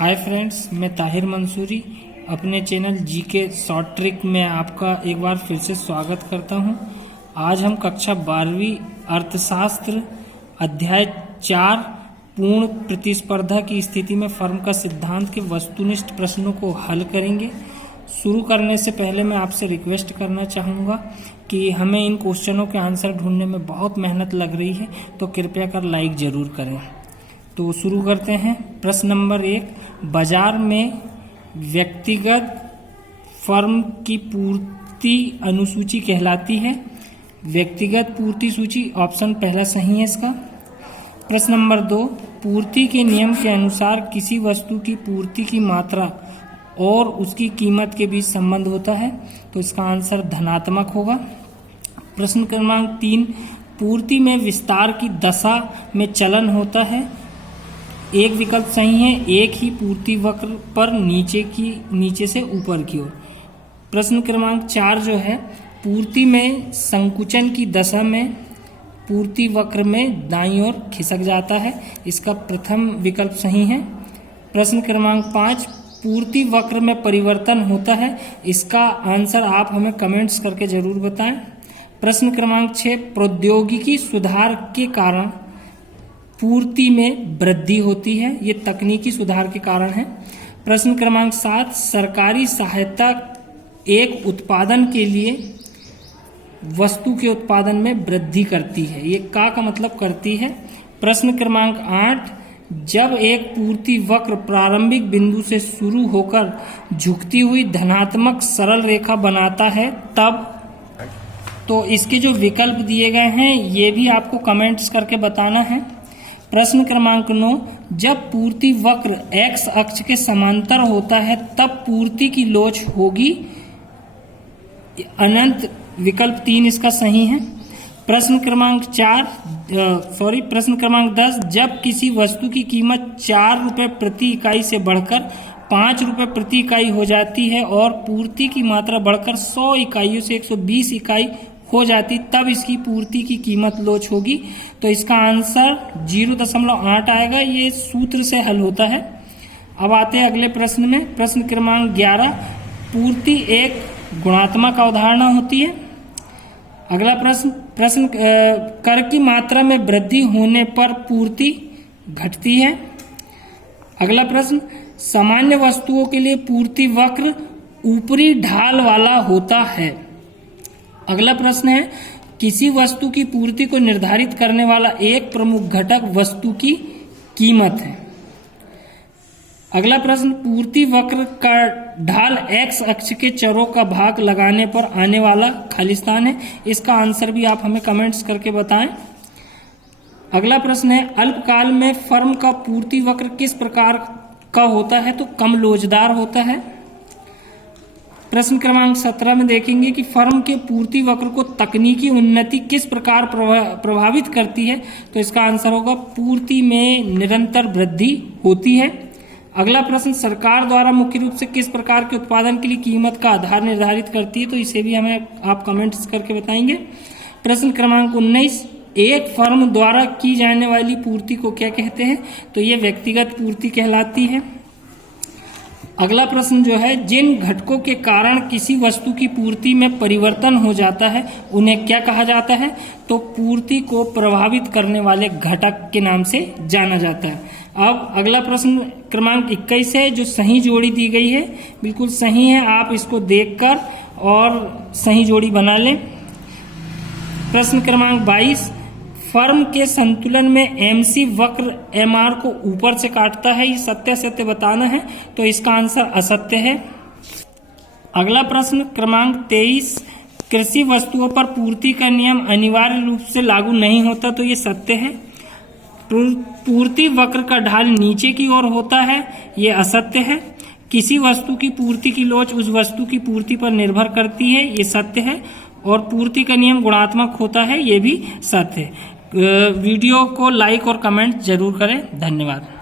Hi friends, मैं ताहिर मंसूरी अपने channel GK short trick में आपका एक बार फिर से स्वागत करता हूं। आज हम कक्षा 12वीं अर्थशास्त्र अध्याय 4 पूर्ण प्रतिस्पर्धा की स्थिति में फर्म का सिद्धांत के वस्तुनिष्ठ प्रश्नों को हल करेंगे। शुरू करने से पहले मैं आपसे रिक्वेस्ट करना चाहूँगा कि हमें इन क्वेश्चनों के आंसर ढूंढने में बहुत मेहनत लग रही है, तो कृपया कर लाइक ज़रूर करें। तो शुरू करते हैं। प्रश्न नंबर 1, बाजार में व्यक्तिगत फर्म की पूर्ति अनुसूची कहलाती है। व्यक्तिगत पूर्ति सूची ऑप्शन पहला सही है इसका। प्रश्न नंबर 2, पूर्ति के नियम के अनुसार किसी वस्तु की पूर्ति की मात्रा और उसकी कीमत के बीच संबंध होता है, तो इसका आंसर धनात्मक होगा। प्रश्न क्रमांक 3, पूर्ति में विस्तार की दशा में चलन होता है। एक विकल्प सही है, एक ही पूर्ति वक्र पर नीचे से ऊपर की ओर। प्रश्न क्रमांक 4 जो है, पूर्ति में संकुचन की दशा में पूर्ति वक्र में दाईं ओर खिसक जाता है। इसका प्रथम विकल्प सही है। प्रश्न क्रमांक 5, पूर्ति वक्र में परिवर्तन होता है। इसका आंसर आप हमें कमेंट्स करके जरूर बताएं। प्रश्न क्रमांक 6, प्रौद्योगिकी सुधार के कारण पूर्ति में वृद्धि होती है। ये तकनीकी सुधार के कारण है। प्रश्न क्रमांक 7, सरकारी सहायता एक उत्पादन के लिए वस्तु के उत्पादन में वृद्धि करती है। ये का मतलब करती है। प्रश्न क्रमांक 8, जब एक पूर्ति वक्र प्रारंभिक बिंदु से शुरू होकर झुकती हुई धनात्मक सरल रेखा बनाता है तब। तो इसके जो विकल्प दिए गए हैं ये भी आपको कमेंट्स करके बताना है। प्रश्न क्रमांक 9, जब पूर्ति वक्र x अक्ष के समांतर होता है तब पूर्ति की लोच होगी अनंत। विकल्प 3 इसका सही है। प्रश्न क्रमांक 10, जब किसी वस्तु की कीमत 4 रुपये प्रति इकाई से बढ़कर 5 रुपये प्रति इकाई हो जाती है और पूर्ति की मात्रा बढ़कर 100 इकाइयों से 120 इकाई हो जाती, तब इसकी पूर्ति की कीमत लोच होगी। तो इसका आंसर 0.8 आएगा। ये सूत्र से हल होता है। अब आते हैं अगले प्रश्न में। प्रश्न क्रमांक 11, पूर्ति एक गुणात्मक अवधारणा होती है। अगला प्रश्न कर की मात्रा में वृद्धि होने पर पूर्ति घटती है। अगला प्रश्न, सामान्य वस्तुओं के लिए पूर्ति वक्र ऊपरी ढाल वाला होता है। अगला प्रश्न है, किसी वस्तु की पूर्ति को निर्धारित करने वाला एक प्रमुख घटक वस्तु की कीमत है। अगला प्रश्न, पूर्ति वक्र का ढाल x अक्ष के चरों का भाग लगाने पर आने वाला खालिस्तान है। इसका आंसर भी आप हमें कमेंट्स करके बताएं। अगला प्रश्न है, अल्पकाल में फर्म का पूर्ति वक्र किस प्रकार का होता है, तो कम लोचदार होता है। प्रश्न क्रमांक 17 में देखेंगे कि फर्म के पूर्ति वक्र को तकनीकी उन्नति किस प्रकार प्रभावित करती है, तो इसका आंसर होगा पूर्ति में निरंतर वृद्धि होती है। अगला प्रश्न, सरकार द्वारा मुख्य रूप से किस प्रकार के उत्पादन के लिए कीमत का आधार निर्धारित करती है, तो इसे भी हमें आप कमेंट्स करके बताएंगे। प्रश्न क्रमांक 19, एक फर्म द्वारा की जाने वाली पूर्ति को क्या कहते हैं, तो ये व्यक्तिगत पूर्ति कहलाती है। अगला प्रश्न जो है, जिन घटकों के कारण किसी वस्तु की पूर्ति में परिवर्तन हो जाता है उन्हें क्या कहा जाता है, तो पूर्ति को प्रभावित करने वाले घटक के नाम से जाना जाता है। अब अगला प्रश्न क्रमांक 21 है, जो सही जोड़ी दी गई है, बिल्कुल सही है। आप इसको देखकर और सही जोड़ी बना लें। प्रश्न क्रमांक 22, फर्म के संतुलन में MC वक्र MR को ऊपर से काटता है। ये सत्य असत्य बताना है, तो इसका आंसर असत्य है। अगला प्रश्न क्रमांक 23, कृषि वस्तुओं पर पूर्ति का नियम अनिवार्य रूप से लागू नहीं होता, तो ये सत्य है। पूर्ति वक्र का ढाल नीचे की ओर होता है, ये असत्य है। किसी वस्तु की पूर्ति की लोच उस वस्तु की पूर्ति पर निर्भर करती है, ये सत्य है। और पूर्ति का नियम गुणात्मक होता है, ये भी सत्य है। वीडियो को लाइक और कमेंट जरूर करें। धन्यवाद।